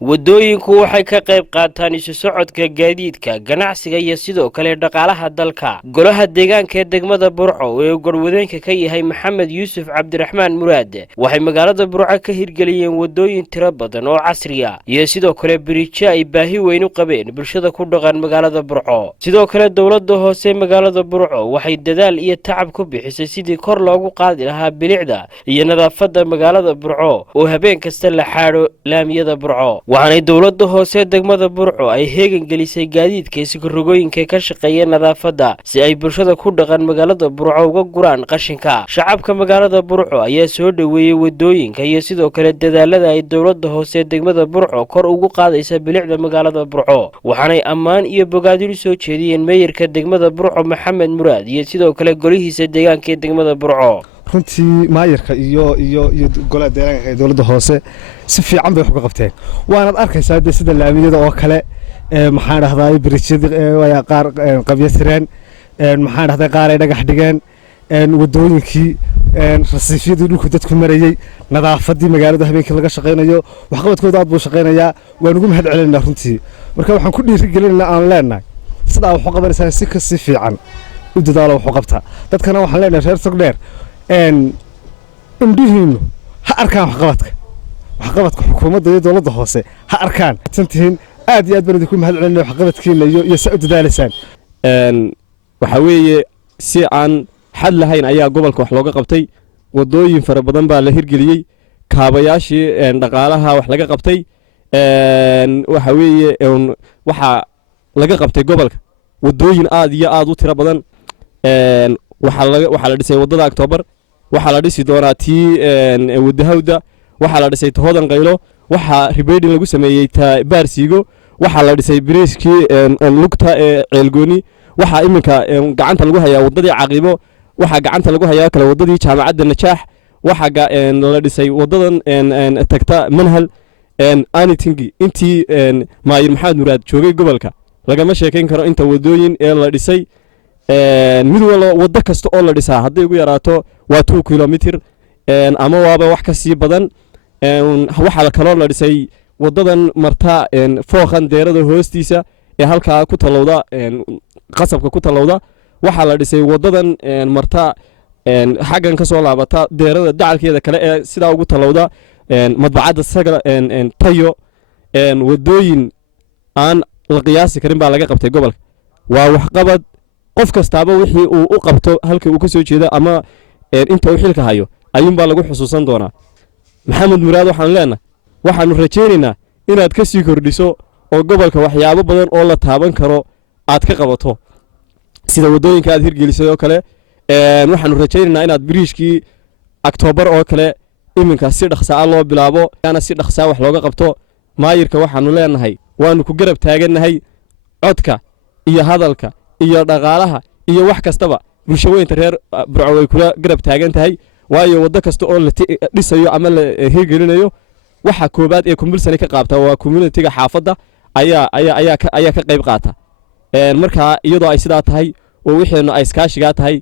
wadooyinku waxay ka qayb qaataan isu socodka gaadiidka ganacsiga iyo sidoo kale dhaqaalaha dalka. golaha deegaanka ee degmada Burco ee garwadeenka ka yahay Maxamed Yuusuf Cabdiraxmaan Muraad waxay magaalada Burco ka hirgeliyeen wadooyin tiro badan oo casri ah iyo sidoo kale biriijyo ay baahi weyn u qabeen bulshada ku dhaqan magaalada Burco. sidoo kale dawladda hoose magaalada Burco waxay dadaal iyo tacab ku bixisay sidii kor loogu qaadi lahaa bilicda iyo nadaafadda magaalada Burco oo habeen kasta la xaadho laamiyada Burco. waxaanay dawladda hoose degmada Burco ay heegan gelisay gaadiidka iskarogooyinka ka shaqeeya nadaafadda si ay bulshada ku dhaqan magaalada Burco uga guraan qashinka. shacabka magaalada Burco ayaa soo dhaweeyay wadooyinka iyo sidoo kale dadaalada ay dawladda hoose degmada Burco kor ugu qaadaysa bilicda magaalada Burco. waxaanay ammaan iyo bogaadin soo jeediyeen meeyarka degmada Burco Maxamed Muraad iyo sidoo kale golihiisa deegaanka degmada Burco. runtii maayirka iyo golaha deegaanka ee dawladda hoose si fiican bay wax uga qabteen. waanaad arkaysaa sida laamiyada oo kale maxaan dhahdaa biriijyada qaar qabyasireen maxaan dhahdaa qaar ay dhagax dhigeen wadooyinkii rasiifyadii dhulku dadku marayay nadaafadii magaalada habeenkii laga shaqeynayo waxqabadkooda aad buu shaqeynayaa waan ugu mahad celinaynaa runtii. marka waxaan ku dhiirigelinaynaa aan leenahay sidaa wax u qabanaysaa si ka si fiican u dadaalo wax u qabta. dadkana waxaan leenahay reer Sogdheer indhihiinu ha arkaan waxqabadka xukuumadda iyo dawladda hoose ha arkaan. santihiin aad iyo aad baan idinku mahad celinay waxqabadkiina iyo sa u dadaalaysaan. waxa weeye si aan xad lahayn ayaa gobolka wax looga qabtay. wadooyin fara badan baa la hirgeliyey, kaabayaashii dhaqaalaha wax laga qabtay. waxa weeye waxa laga qabtay gobolka wadooyin aad iyo aad u tiro badan. waxaa la dhisay wadada October, waxaa la dhisi doonaa tii wadahawda, waxaa la dhisay Hodan Qaylo, waxaa rebuilding lagu sameeyay Baarsiigo, waxaa la dhisay biriishkii lugta ee Ceelgooni, waxaa iminka gacanta lagu hayaa wadadii Caqibo, waxaa gacanta lagu hayaa kala wadadii Jaamacadda Najaax, waxaa la dhisay wadadan tagta Manhal. Anitingi intii Maayir Maxamed Muraad joogay gobolka lagama sheekayn karo inta wadooyin ee la dhisay. mid walba wada kasta oo la dhisaa haddii ugu yaraato waa 2 kilomitir ama waaba wax ka sii badan. waxaa kaloo la dhisay wadadan marta fooqan deerada hoostiisa ee halkaa ku talowda qasabka ku talowda. waxaa la dhisay wadadan marta xaggan ka soo laabata deerada dacalkeeda kale ee sidaa ugu talowda madbacadda sagal tayo. wadooyin aan la qiyaasi karin baa laga qabtay gobolka. waa waxqabad qof kastaaba wixii uu u qabto halka uu ka soo jeedo ama inta uu xilka hayo ayuunbaa lagu xusuusan doonaa. Maxamed Muraad waxaan leenahay waxaanu rajaynaynaa inaad ka sii kordhiso oo gobolka waxyaabo badan oo la taaban karo aad ka qabato sida wadooyinka aad hirgelisay oo kale. waxaanu rajaynaynaa inaad biriishkii October oo kale iminka si dhaqsaa loo bilaabo ana si dhaqsaa wax looga qabto. maayirka waxaanu leenahay waanu ku garab taagannahay codka iyo hadalka iyo dhaqaalaha iyo wax kastaba bulshooyinka reer Burco way kula garab taagan tahay. waayo wada kasta oo la dhisayo ama la hirgelinayo waxa koobaad ee kumbilsan ka qaabta waa community-ga xaafadda ayaa ka qayb qaata. marka iyadoo ay sidaa tahay oo wixii ay iskaashiga tahay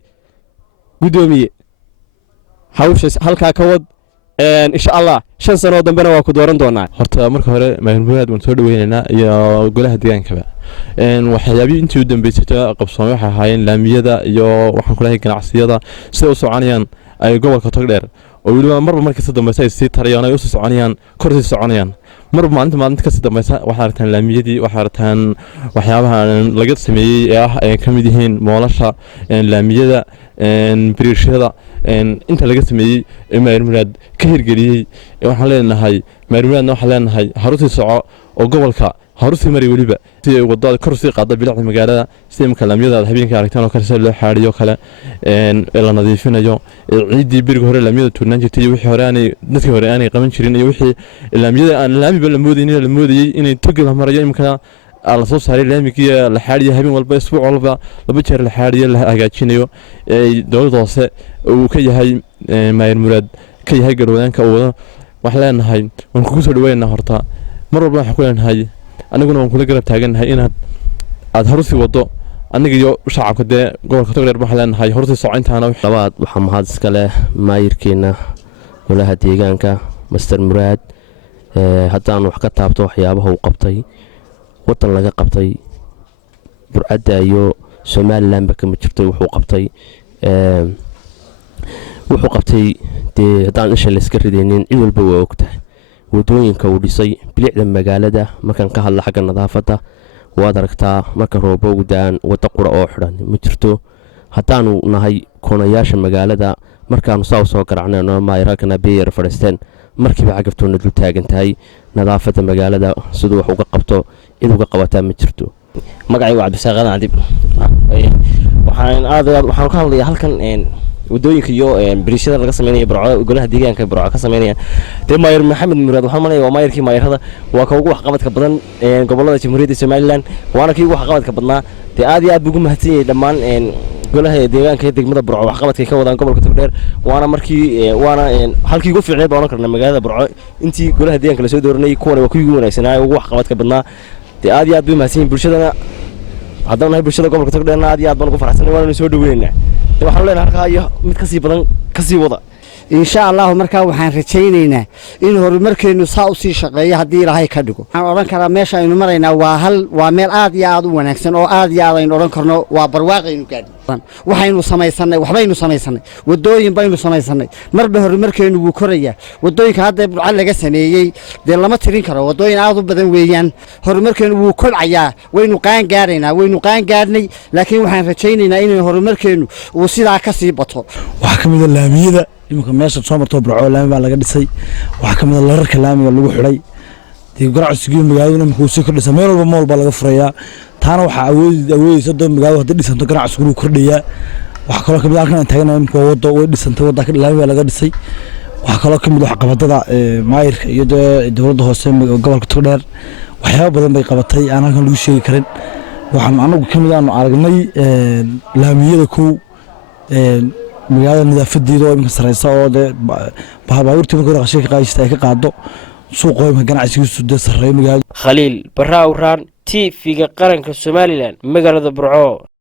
gudoomiye hawsha halka ka wad insha Allah 5 sano dambena waa ku dooran doonaa. horta marka hore Maxamed Muraad waan soo dhaweynaynaa iyo golaha deegaankaba. waxyaabii intii u dambeysay qabsoomay waxa ahaayeen laamiyada iyo waxaan ku leeyahay ganacsiyada sida u soconayaan ay gobolka Togdheer oo waliba marba markii ka dambeysay ay sii tarayaan ay u soo soconayaan kor sii soconayaan. marba maalinta ka dambeysay waxa aragtaan laamiyadii waxa aragtaan waxyaabaha laga sameeyay ee ka mid yihiin moolasha laamiyada biriishada inta laga sameeyay Maxamed Muraad ka hirgeliyay. waxaan leenahay Maxamed Muraadna waxaan leenahay haruutii soco oo gobolka haruutii mari waliba si wadada kor sii qaada bilicda magaalada si imka laamiyada habeenkii aragtaan oo kale si loo xaariyo kale la nadiifinayo. ciidii biriga hore laamiyada tuurnaan jirtay iyo wixii hore aanay dadkii hore aanay qaban jirin iyo wixii laamiyada aan laamiba la moodayay inay togi la marayo imka la soo saaray laamigii la xaariyo habeen walba isbuuc walba laba jeer la xaariyo la hagaajinayo. dawladda hoose uu ka yahay Maxamed Muraad ka yahay garwadaanka oo wax leenahay waan ku soo dhaweynaa. horta mar walba waxaan ku leenahay aniguna waan kula garab taagannahay inaad harusi wado aniga iyo shacabka dee gobolka Togdheer waxaan leenahay harusi socontaana. labaad waxaa mahad iska leh maayirkeena golaha deegaanka Master Muraad haddaan wax ka taabto waxyaabaha uu qabtay wadan laga qabtay burcadda iyo Somaliland kama jirto wuxuu qabtay dee haddaan isha la iska ridaynin cid walba waa ogtahay wadooyinka uu dhisay bilicda magaalada markaan ka hadla xagga nadaafadda waad aragtaa marka roobowgu daan wada qura oo xidhan ma jirto haddaanu nahay koonayaasha magaalada markaanu soo garacnayno maayraakana beer fadhiisteen markiiba cagabtoona dul taagan tahay nadaafadda magaalada sidoo wax uga qabto cid uga qabataa ma jirto magacaygu Cabdisaaq Cadib waxaan ka hadlayaa halkan wadooyinka iyo bariishada laga sameeyay Burco golaha deegaanka Burco ka sameeyay Maayir Maxamed Muraad waxaan maleeyaa waa maayirkii maayirada waa ka ugu waxqabadka badan gobolada Jamhuuriyadda Somaliland waana kii ugu waxqabadka badnaa aad iyo aad ugu mahadsan yahay dhammaan golaha deegaanka degmada Burco waxqabadka ka wadaan gobolka Togdheer waana halkii ugu fiicneed baan karnaa magaalada Burco intii golaha deegaanka la soo dooranay kuwan waa kuwii ugu wanaagsanaa ugu waxqabadka badnaa aad iyo aad buu mahadsan yahay bulshadana haddana ay bulshada gobolka Togdheer aad iyo aad baan ugu faraxsanahay waana soo dhaweynaa waxaan leenahay halka iyo mid ka sii badan ka sii wada insha Allah markaa waxaan rajaynaynaa in horumarkeenu saa u sii shaqeeyo hadii Ilaahay ka dhigo waxaan oran karaa meesha aynu maraynaa waa meel aad iyo aad u wanaagsan oo aad iyo aad aynu oran karno waa barwaaqaynu gaadhay waxaynu samaysanay wadooyin baynu samaysanay marba horumarkeenu wuu korayaa wadooyinka hadda Burco laga sameeyay de lama tirin karo wadooyin aad u badan weeyaan horumarkeenu wuu kobcayaa waynu qaan gaarnay laakiin waxaan rajaynaynaa in horumarkeenu uu sidaa ka sii bato waxa kamid ah laamiyada imika meesha soo marto Burco laami baa laga dhisay waxa kamid ah lararka laamiga lagu xidhay ganacsiga magaalada imika uu sii kordhisay meel walba mool baa laga furayaa taana waxa awoodaysa dad magaalada hadii dhisanto ganacsigu kordhiyaa waxa kale kamid ah halkan taagana imika wado way dhisantay wadada laami baa laga dhisay waxa kale kamid ah qabadada maayirka iyo dawladda hoose gobolka Togdheer waxyaabo badan bay qabatay aan halkan lagu sheegi karin waxaan anagu kamid ah aragnay laamiyada magaalada nadaafadeeda oo imka sareysa oo baabuurta markay qashin ka qaadista ay ka qaado suuqa ganacsigiisu sareeyo magaalada Khaliil Barraawraan TV-ga qaranka Somaliland magaalada Burco.